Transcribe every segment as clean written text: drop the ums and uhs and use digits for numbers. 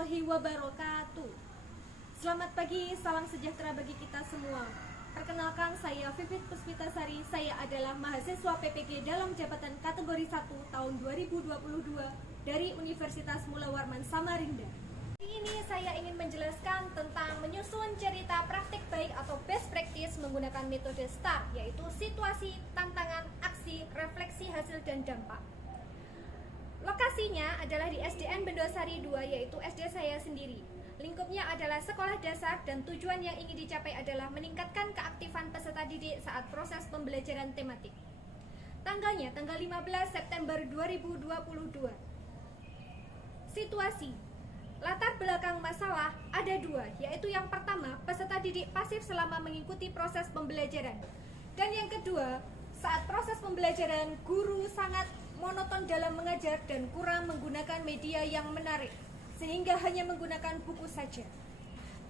warahmatullahi wabarakatuh. Selamat pagi, salam sejahtera bagi kita semua. Perkenalkan, saya Vivit Puspitasari. Saya adalah mahasiswa PPG dalam jabatan kategori 1 tahun 2022 dari Universitas Mula Warman Samarinda. Hari ini saya ingin menjelaskan tentang menyusun cerita praktik baik atau best practice menggunakan metode STAR, yaitu situasi, tantangan, aksi, refleksi hasil, dan dampak. Lokasinya adalah di SDN Bendosari 2, yaitu SD saya sendiri. Lingkupnya adalah sekolah dasar dan tujuan yang ingin dicapai adalah meningkatkan keaktifan peserta didik saat proses pembelajaran tematik. Tanggalnya tanggal 15 September 2022. Situasi. Latar belakang masalah ada dua, yaitu yang pertama, peserta didik pasif selama mengikuti proses pembelajaran. Dan yang kedua, saat proses pembelajaran, guru sangat monoton dalam mengajar dan kurang menggunakan media yang menarik, sehingga hanya menggunakan buku saja.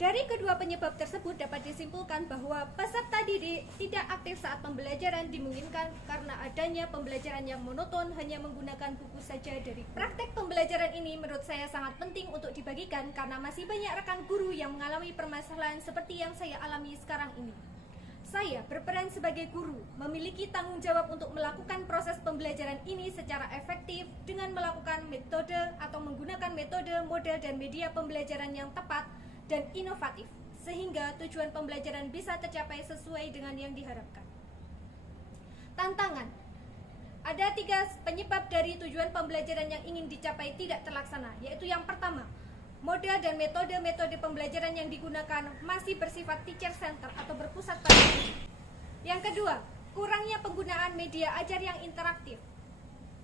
Dari kedua penyebab tersebut dapat disimpulkan bahwa peserta didik tidak aktif saat pembelajaran dimungkinkan karena adanya pembelajaran yang monoton hanya menggunakan buku saja. Dari praktek pembelajaran ini menurut saya sangat penting untuk dibagikan karena masih banyak rekan guru yang mengalami permasalahan seperti yang saya alami sekarang ini. Saya berperan sebagai guru, memiliki tanggung jawab untuk melakukan proses pembelajaran ini secara efektif dengan melakukan metode atau menggunakan metode, model, dan media pembelajaran yang tepat dan inovatif, sehingga tujuan pembelajaran bisa tercapai sesuai dengan yang diharapkan. Tantangan. Ada 3 penyebab dari tujuan pembelajaran yang ingin dicapai tidak terlaksana, yaitu yang pertama, model dan metode pembelajaran yang digunakan masih bersifat teacher center atau berpusat pada guru. Yang kedua, kurangnya penggunaan media ajar yang interaktif.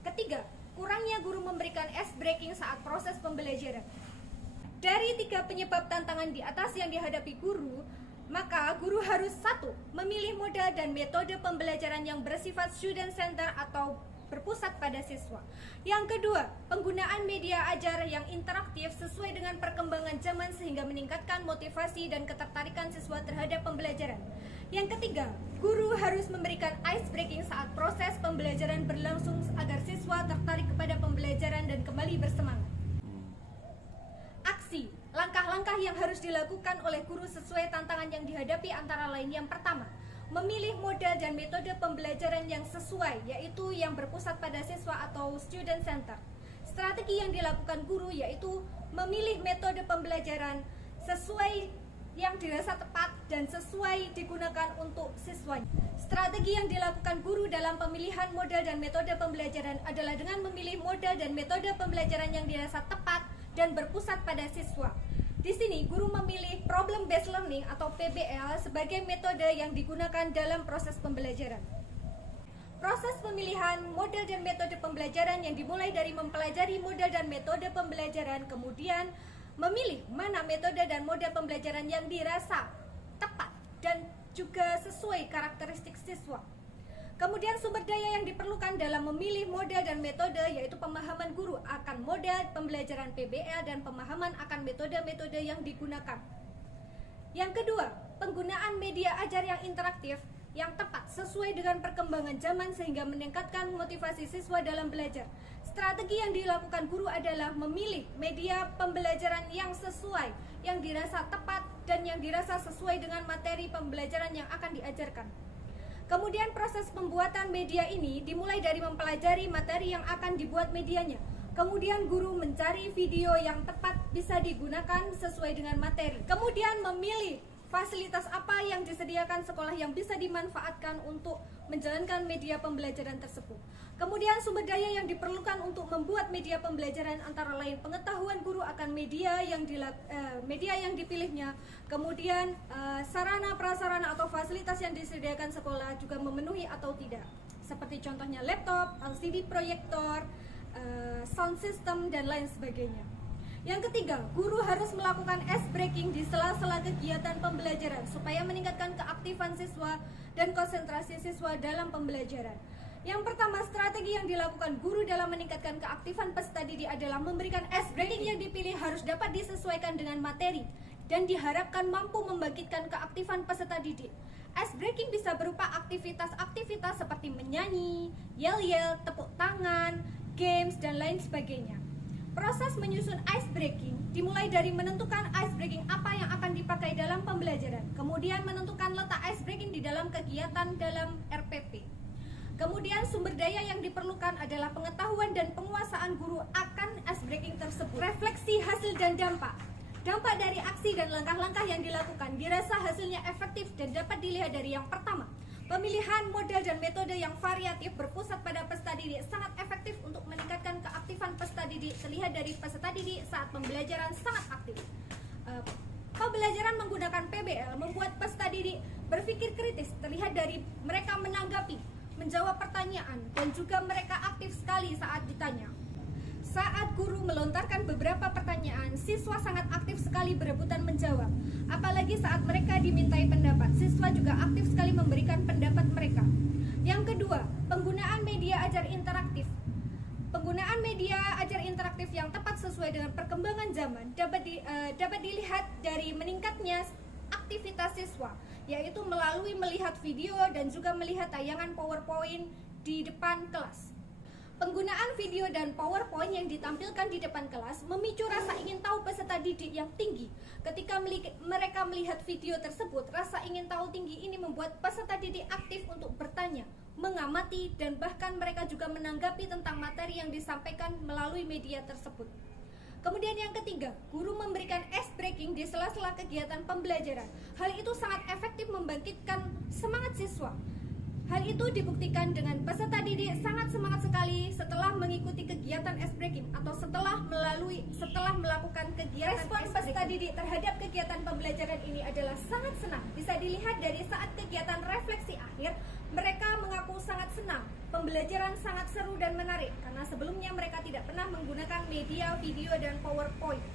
Ketiga, kurangnya guru memberikan ice breaking saat proses pembelajaran. Dari 3 penyebab tantangan di atas yang dihadapi guru, maka guru harus 1. Memilih model dan metode pembelajaran yang bersifat student center atau berpusat pada siswa. Yang kedua, penggunaan media ajar yang interaktif sesuai dengan perkembangan zaman sehingga meningkatkan motivasi dan ketertarikan siswa terhadap pembelajaran. Yang ketiga, guru harus memberikan ice breaking saat proses pembelajaran berlangsung agar siswa tertarik kepada pembelajaran dan kembali bersemangat. Aksi, langkah-langkah yang harus dilakukan oleh guru sesuai tantangan yang dihadapi antara lain yang pertama, memilih model dan metode pembelajaran yang sesuai, yaitu yang berpusat pada siswa atau student center. Strategi yang dilakukan guru yaitu memilih metode pembelajaran sesuai yang dirasa tepat dan sesuai digunakan untuk siswanya. Strategi yang dilakukan guru dalam pemilihan model dan metode pembelajaran adalah dengan memilih model dan metode pembelajaran yang dirasa tepat dan berpusat pada siswa. Di sini guru memilih problem based learning atau PBL sebagai metode yang digunakan dalam proses pembelajaran. Proses pemilihan model dan metode pembelajaran yang dimulai dari mempelajari model dan metode pembelajaran, kemudian memilih mana metode dan model pembelajaran yang dirasa tepat dan juga sesuai karakteristik siswa. Kemudian sumber daya yang diperlukan dalam memilih model dan metode yaitu pemahaman guru akan model pembelajaran PBL dan pemahaman akan metode-metode yang digunakan. Yang kedua, penggunaan media ajar yang interaktif yang tepat sesuai dengan perkembangan zaman sehingga meningkatkan motivasi siswa dalam belajar. Strategi yang dilakukan guru adalah memilih media pembelajaran yang sesuai, yang dirasa tepat dan yang dirasa sesuai dengan materi pembelajaran yang akan diajarkan. Kemudian proses pembuatan media ini dimulai dari mempelajari materi yang akan dibuat medianya. Kemudian guru mencari video yang tepat bisa digunakan sesuai dengan materi. Kemudian memilih fasilitas apa yang disediakan sekolah yang bisa dimanfaatkan untuk menjalankan media pembelajaran tersebut. Kemudian sumber daya yang diperlukan untuk membuat media pembelajaran antara lain pengetahuan guru akan media yang dipilihnya. Kemudian sarana prasarana atau fasilitas yang disediakan sekolah juga memenuhi atau tidak. Seperti contohnya laptop, LCD proyektor, sound system dan lain sebagainya. Yang ketiga, guru harus melakukan ice breaking di sela-sela kegiatan pembelajaran supaya meningkatkan keaktifan siswa dan konsentrasi siswa dalam pembelajaran. Yang pertama, strategi yang dilakukan guru dalam meningkatkan keaktifan peserta didik adalah memberikan ice breaking yang dipilih harus dapat disesuaikan dengan materi dan diharapkan mampu membangkitkan keaktifan peserta didik. Ice breaking bisa berupa aktivitas-aktivitas seperti menyanyi, yel-yel, tepuk tangan, games, dan lain sebagainya. Proses menyusun ice breaking dimulai dari menentukan ice breaking apa yang akan dipakai dalam pembelajaran, kemudian menentukan letak ice breaking di dalam kegiatan dalam RPP. Kemudian sumber daya yang diperlukan adalah pengetahuan dan penguasaan guru akan ice breaking tersebut. Refleksi hasil dan dampak. Dampak dari aksi dan langkah-langkah yang dilakukan dirasa hasilnya efektif dan dapat dilihat dari yang pertama. Pemilihan model dan metode yang variatif berpusat pada peserta didik sangat efektif untuk meningkatkan keaktifan peserta didik. Terlihat dari peserta didik saat pembelajaran sangat aktif. Pembelajaran menggunakan PBL membuat peserta didik berpikir kritis. Terlihat dari mereka menanggapi, menjawab pertanyaan, dan juga mereka aktif sekali saat ditanya. Saat guru melontarkan beberapa pertanyaan, siswa sangat aktif sekali berebutan menjawab. Apalagi saat mereka dimintai pendapat, siswa juga aktif sekali memberikan pendapat mereka. Yang kedua, penggunaan media ajar interaktif. Penggunaan media ajar interaktif yang tepat sesuai dengan perkembangan zaman dapat dilihat dari meningkatnya aktivitas siswa, yaitu melalui melihat video dan juga melihat tayangan PowerPoint di depan kelas. Penggunaan video dan PowerPoint yang ditampilkan di depan kelas memicu rasa ingin tahu peserta didik yang tinggi. Ketika mereka melihat video tersebut, rasa ingin tahu tinggi ini membuat peserta didik aktif untuk bertanya, mengamati, dan bahkan mereka juga menanggapi tentang materi yang disampaikan melalui media tersebut. Kemudian yang ketiga, guru memberikan ice breaking di sela-sela kegiatan pembelajaran. Hal itu sangat efektif membangkitkan semangat siswa. Hal itu dibuktikan dengan peserta didik sangat semangat sekali setelah mengikuti kegiatan ice breaking atau setelah melakukan kegiatan. Respon peserta didik terhadap kegiatan pembelajaran ini adalah sangat senang. Bisa dilihat dari saat kegiatan refleksi akhir, mereka mengaku sangat senang. Pembelajaran sangat seru dan menarik karena sebelumnya mereka tidak pernah menggunakan media, video, dan PowerPoint.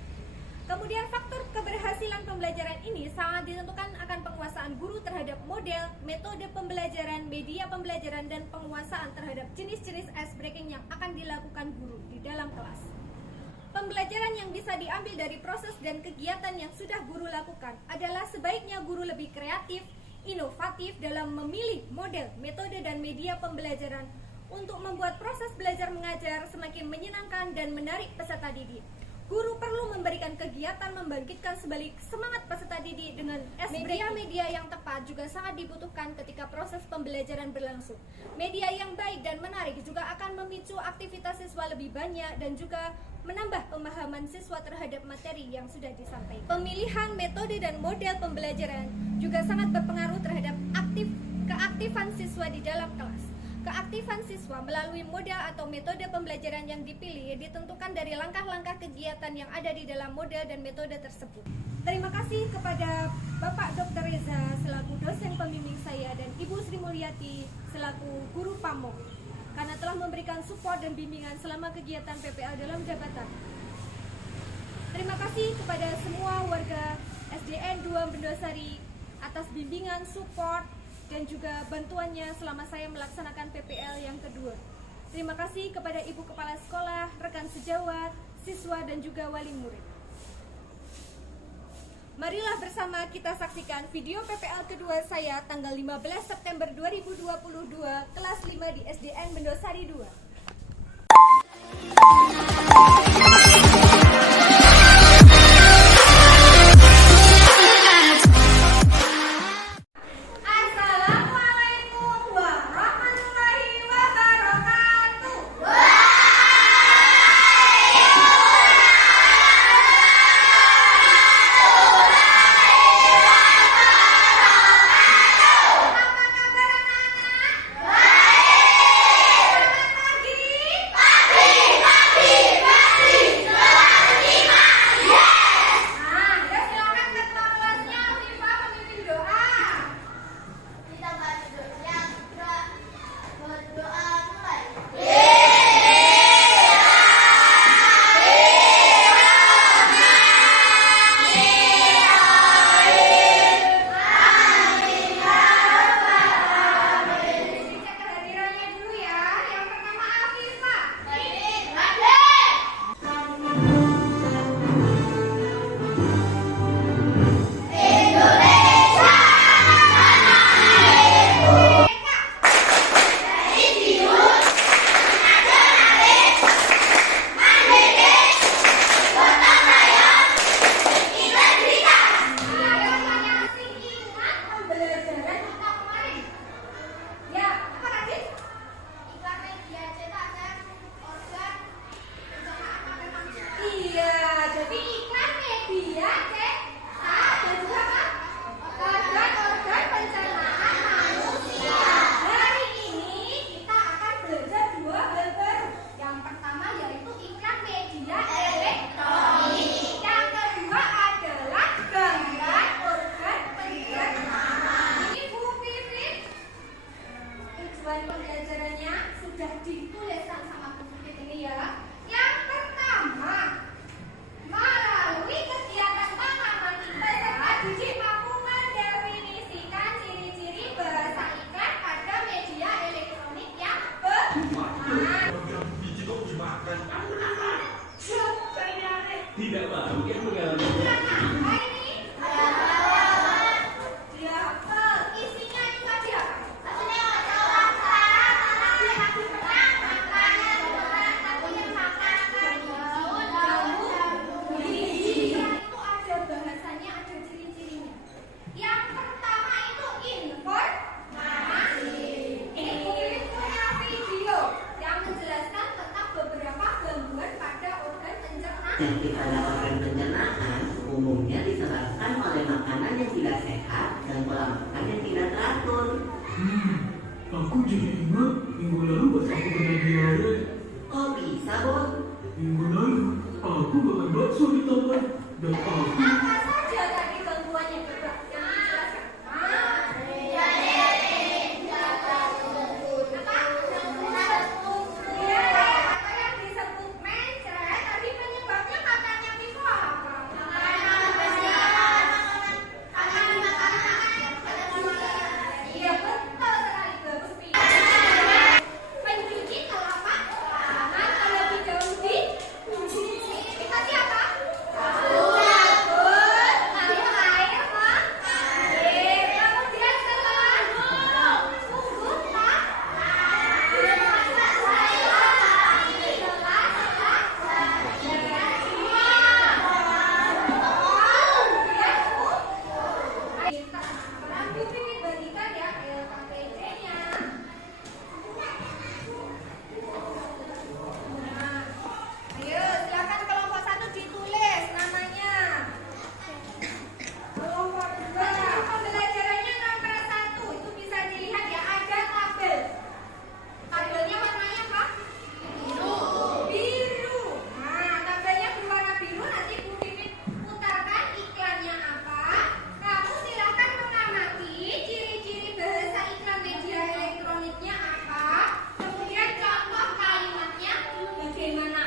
Kemudian faktor keberhasilan pembelajaran ini sangat ditentukan akan penguasaan guru terhadap model, metode pembelajaran, media pembelajaran, dan penguasaan terhadap jenis-jenis ice breaking yang akan dilakukan guru di dalam kelas. Pembelajaran yang bisa diambil dari proses dan kegiatan yang sudah guru lakukan adalah sebaiknya guru lebih kreatif, inovatif dalam memilih model, metode, dan media pembelajaran untuk membuat proses belajar mengajar semakin menyenangkan dan menarik peserta didik. Guru perlu memberikan kegiatan membangkitkan semangat peserta didik dengan media yang tepat juga sangat dibutuhkan ketika proses pembelajaran berlangsung. Media yang baik dan menarik juga akan memicu aktivitas siswa lebih banyak dan juga menambah pemahaman siswa terhadap materi yang sudah disampaikan. Pemilihan metode dan model pembelajaran juga sangat berpengaruh terhadap keaktifan siswa di dalam kelas. Keaktifan siswa melalui model atau metode pembelajaran yang dipilih ditentukan dari langkah-langkah kegiatan yang ada di dalam model dan metode tersebut. Terima kasih kepada Bapak Dr. Reza selaku dosen pembimbing saya dan Ibu Sri Mulyati selaku guru PAMO karena telah memberikan support dan bimbingan selama kegiatan PPL dalam jabatan. Terima kasih kepada semua warga SDN 2 Bendosari atas bimbingan, support, dan juga bantuannya selama saya melaksanakan PPL yang kedua. Terima kasih kepada Ibu Kepala Sekolah, rekan sejawat, siswa, dan juga wali murid. Marilah bersama kita saksikan video PPL kedua saya tanggal 15 September 2022, kelas 5 di SDN Bendosari 2. media cetak dan juga apa? Organ pencernaan manusia. Hari ini kita akan belajar dua hal baru. Yang pertama yaitu iklan media elektronik. Yang kedua adalah gambar organ pencernaan. Ini Bu Pipit. Tujuan pembelajarannya sudah dituliskan sama Bu Pipit ini ya. Yang pertama, melalui kegiatan pemahaman peserta didik mampu mendefinisikan ciri-ciri bahasa iklan pada media elektronik yang benar. Tidak mau yang mengalami. Apa ini? Diapel. Isinya itu tadi apa? Itu ada bahasanya, ada ciri-cirinya. Yang pertama itu informasi. Ini mungkin punya video yang menjelaskan tentang beberapa gangguan pada organ pencernaan. Penyakit pada organ pencernaan umumnya disebabkan oleh makanan yang tidak sehat dan pola makan yang tidak teratur. Aku jadi ingat minggu lalu pas aku kena diare. Kok bisa, Bon? Minggu lalu aku makan bakso di taman dan aku Apa saja tadi gangguannya coba yang dijelaskan? Iya, atau yang disebut mencret. Tadi penyebabnya katanya Pipo apa? Iya betul sekali, bagus Pi. Mencuci telapak tangan terlebih dahulu di ini tadi apa? Sabun, lalu air mengalir. Kemudian setelah sungguh dibagikan ya LKPD-nya. Nah, ayo silakan kelompok 1 ditulis namanya. Kelompok 2 pembelajarannya nomor 1 itu bisa dilihat ya, ada tabel. Tabelnya warnanya apa? Biru. Nah, tabelnya berwarna biru, nanti Bu Pipit putarkan iklannya apa. Kamu silakan mengamati ciri-ciri bahasa iklan media elektroniknya apa. Kemudian contoh kalimatnya bagaimana.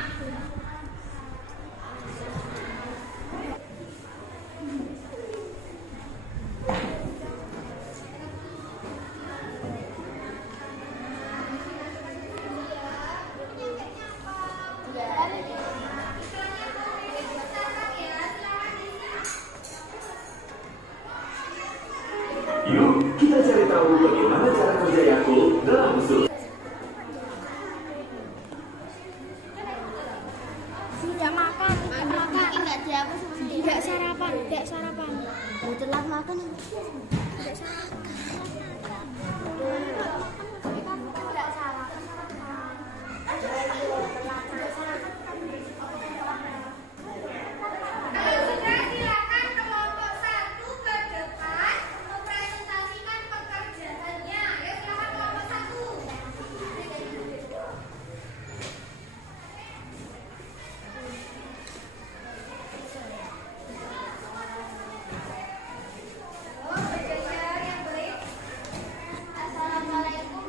Yuk, kita cari tahu bagaimana cara kerja Yakult dalam musuh. Sudah makan, tidak sarapan, tidak sarapan. Telat makan, tidak sarapan. Tidak Kalau sudah silakan kelompok 1 ke depan mempresentasikan pekerjaannya. Ya silakan kelompok 1. Oh, belajar yang baik. Assalamualaikum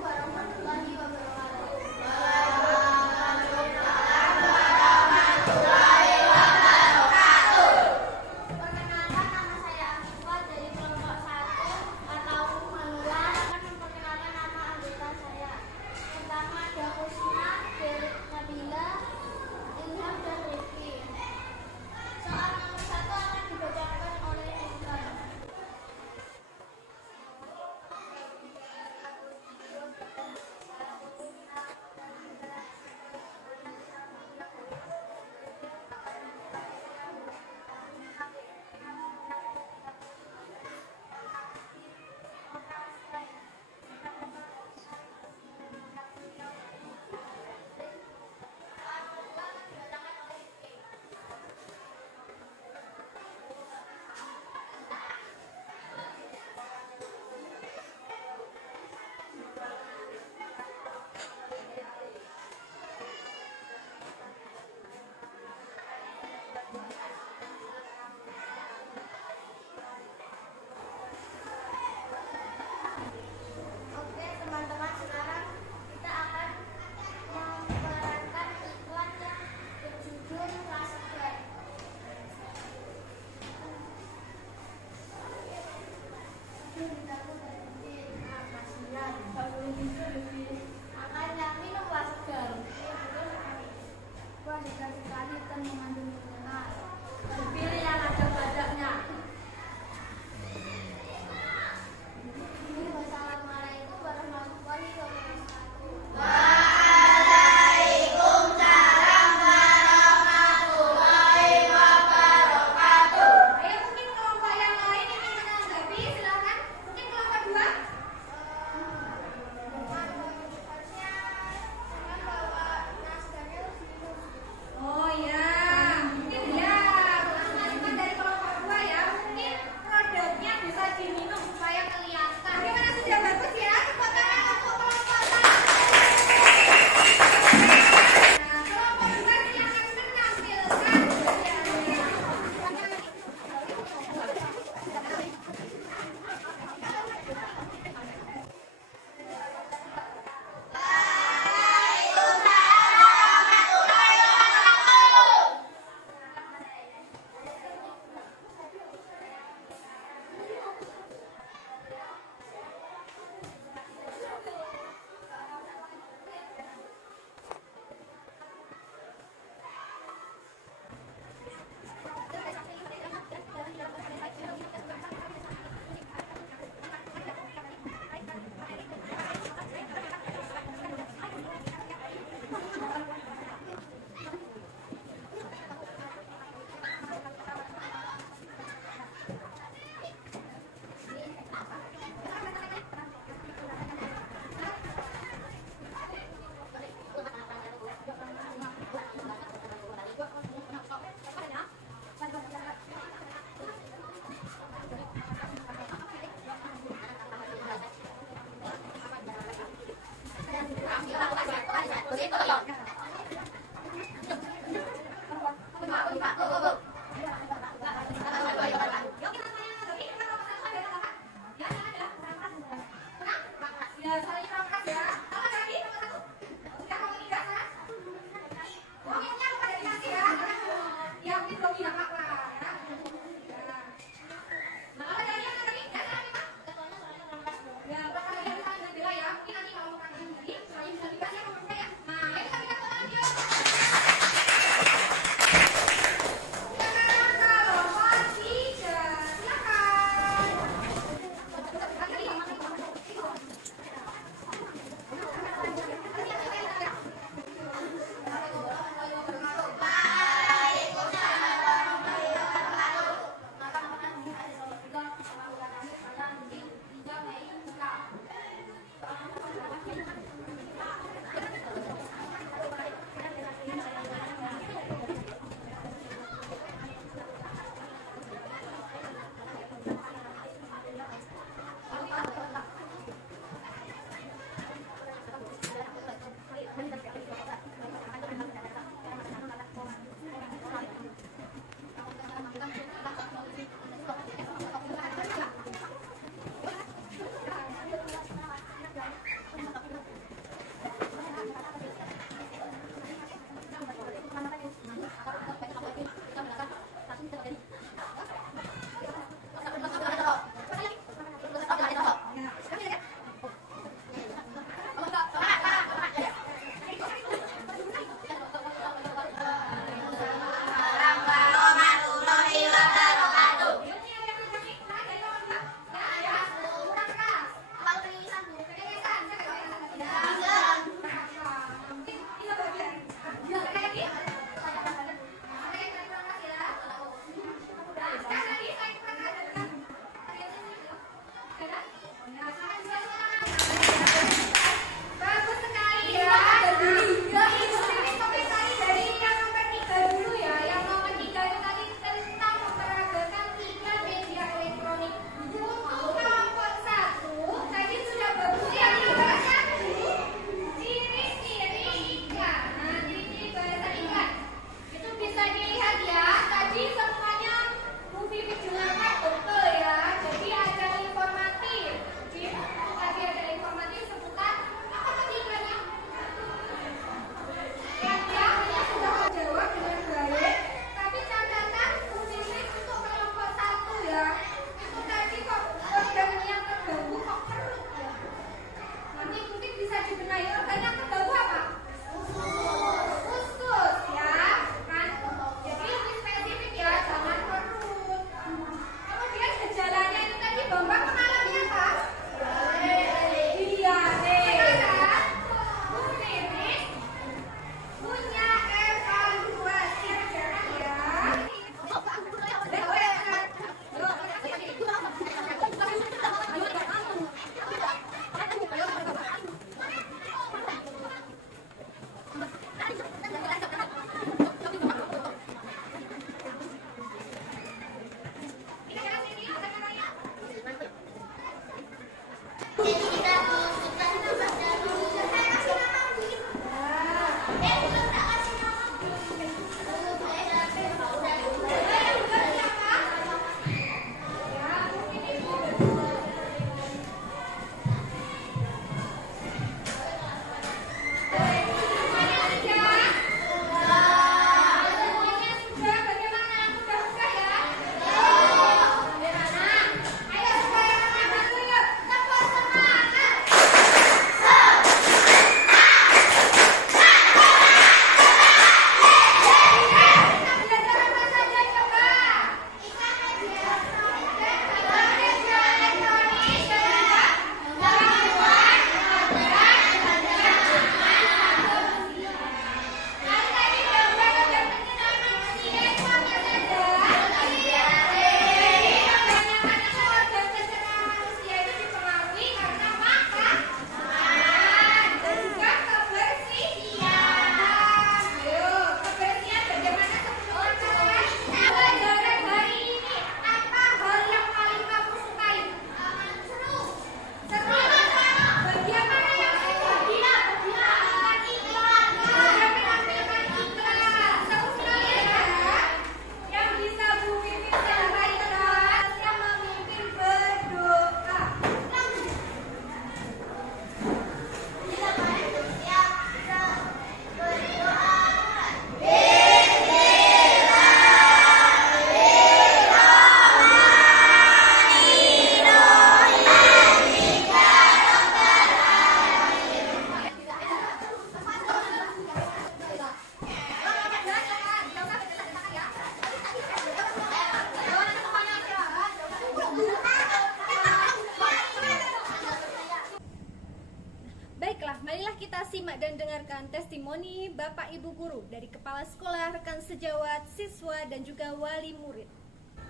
testimoni Bapak Ibu Guru dari Kepala Sekolah, rekan sejawat, siswa, dan juga wali murid.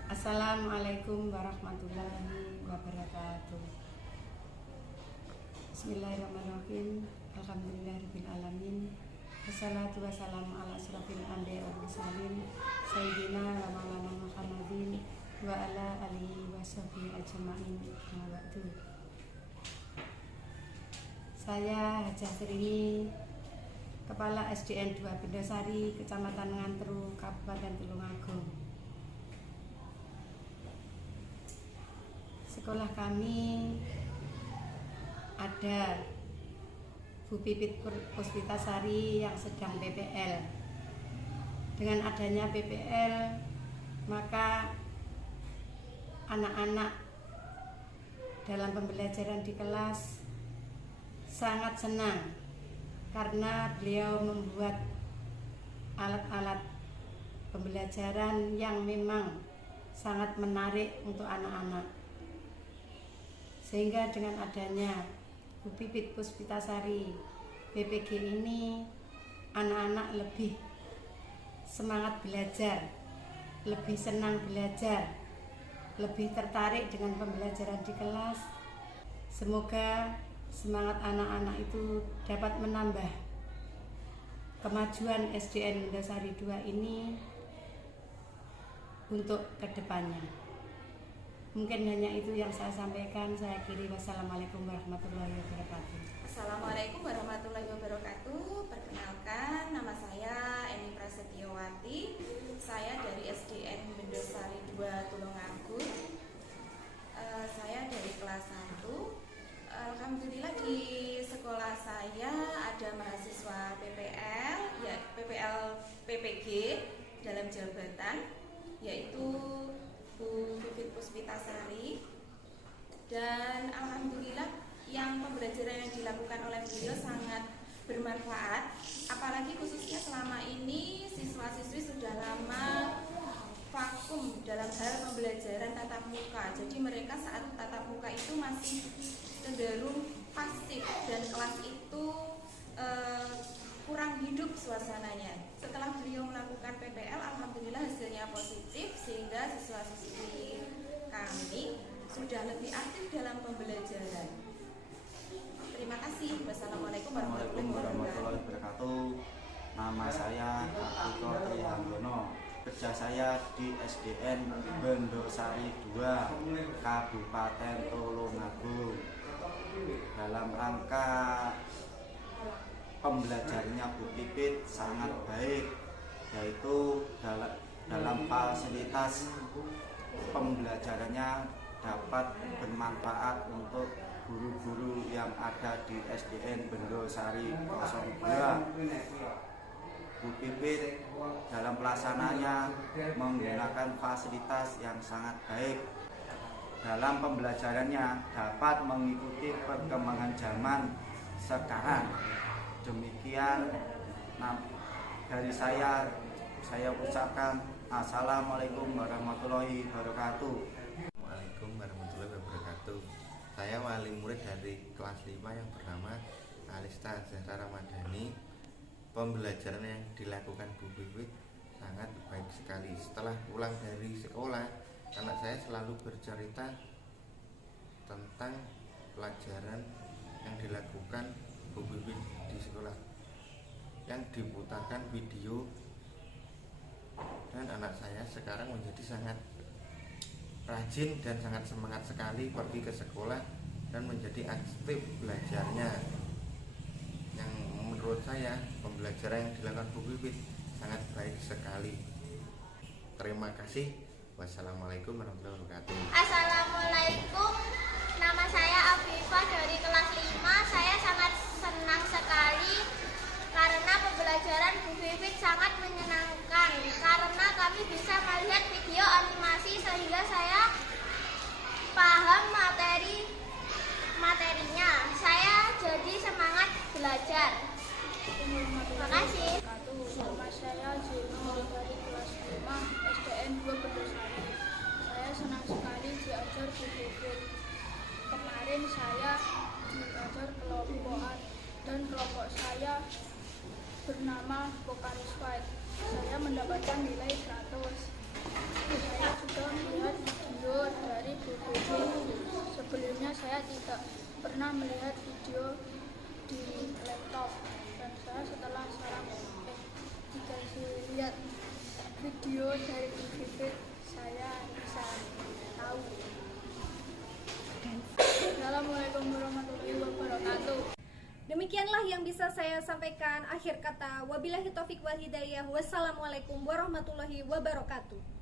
Assalamualaikum warahmatullahi wabarakatuh. Bismillahirrahmanirrahim. Alhamdulillahirrahmanirrahim. Wassalatu wassalamu ala asrafil anbiya wal mursalin Sayyidina wa maulana Muhammadin wa ala alihi wa sahbihi ajma'in. Saya Hajah Serini, Kepala SDN 2 Bendosari, Kecamatan Ngantru, Kabupaten Tulungagung. Sekolah kami ada Bu Pipit Puspitasari yang sedang PPL. Dengan adanya PPL, maka anak-anak dalam pembelajaran di kelas sangat senang karena beliau membuat alat-alat pembelajaran yang memang sangat menarik untuk anak-anak. Sehingga dengan adanya Bu Pipit Puspitasari PPG ini, anak-anak lebih semangat belajar, lebih senang belajar, lebih tertarik dengan pembelajaran di kelas. Semoga semangat anak-anak itu dapat menambah kemajuan SDN Bendosari 2 ini untuk kedepannya. Mungkin hanya itu yang saya sampaikan. Saya akhiri. Wassalamualaikum warahmatullahi wabarakatuh. Assalamualaikum warahmatullahi wabarakatuh. Perkenalkan, nama saya Eni Prasetyowati. Saya dari SDN Bendosari 2 Tulungagung. Saya dari kelas 1. Alhamdulillah di sekolah saya ada mahasiswa PPL, ya PPL PPG dalam jabatan, yaitu Bu Pipit Puspitasari. Dan alhamdulillah yang pembelajaran yang dilakukan oleh beliau sangat bermanfaat, apalagi khususnya selama ini siswa-siswi sudah lama vakum dalam hal pembelajaran tatap muka. Jadi mereka saat tatap muka itu masih cenderung pasif dan kelas itu kurang hidup suasananya. Setelah beliau melakukan PPL, alhamdulillah hasilnya positif, sehingga siswa-siswi kami sudah lebih aktif dalam pembelajaran. Terima kasih. Wassalamualaikum warahmatullahi wabarakatuh. Nama saya Atiko Trianggono. Kerja saya di SDN Bendosari 2, Kabupaten Tulungagung. Dalam rangka pembelajarannya Bu Pipit sangat baik, yaitu dalam fasilitas pembelajarannya dapat bermanfaat untuk guru-guru yang ada di SDN Bendosari 02. Bu Pipit dalam pelaksananya menggunakan fasilitas yang sangat baik. Dalam pembelajarannya dapat mengikuti perkembangan zaman sekarang. Demikian dari saya ucapkan Assalamualaikum warahmatullahi wabarakatuh. Assalamualaikum warahmatullahi wabarakatuh. Saya wali murid dari kelas 5 yang bernama Alista Zahra Ramadhani. Pembelajaran yang dilakukan Bu Pipit sangat baik sekali. Setelah pulang dari sekolah, anak saya selalu bercerita tentang pelajaran yang dilakukan Bu Pipit di sekolah, yang diputarkan video, dan anak saya sekarang menjadi sangat rajin dan sangat semangat sekali pergi ke sekolah dan menjadi aktif belajarnya. Yang menurut saya pembelajaran yang dilakukan Bu Pipit sangat baik sekali. Terima kasih. Wassalamualaikum warahmatullahi wabarakatuh. Assalamualaikum. Nama saya Afifah dari kelas 5. Saya sangat senang sekali karena pembelajaran Bu Pipit sangat menyenangkan, karena kami bisa melihat video animasi sehingga saya paham materinya. Saya jadi semangat belajar. Terima kasih. Nama saya Zeno dari kelas 5 SDN 2 Bendosari. Saya senang sekali diajar Bu Pipit. Kemarin saya diajar kelompokan dan kelompok saya mendapatkan nilai 100. Saya juga melihat video dari Bu Vivi. Sebelumnya saya tidak pernah melihat video di laptop, dan saya setelah dikasih lihat video dari Bu Vivi, saya bisa tahu. Assalamualaikum warahmatullahi wabarakatuh. Demikianlah yang bisa saya sampaikan. Akhir kata, wabillahi taufiq wal hidayah. Wassalamualaikum warahmatullahi wabarakatuh.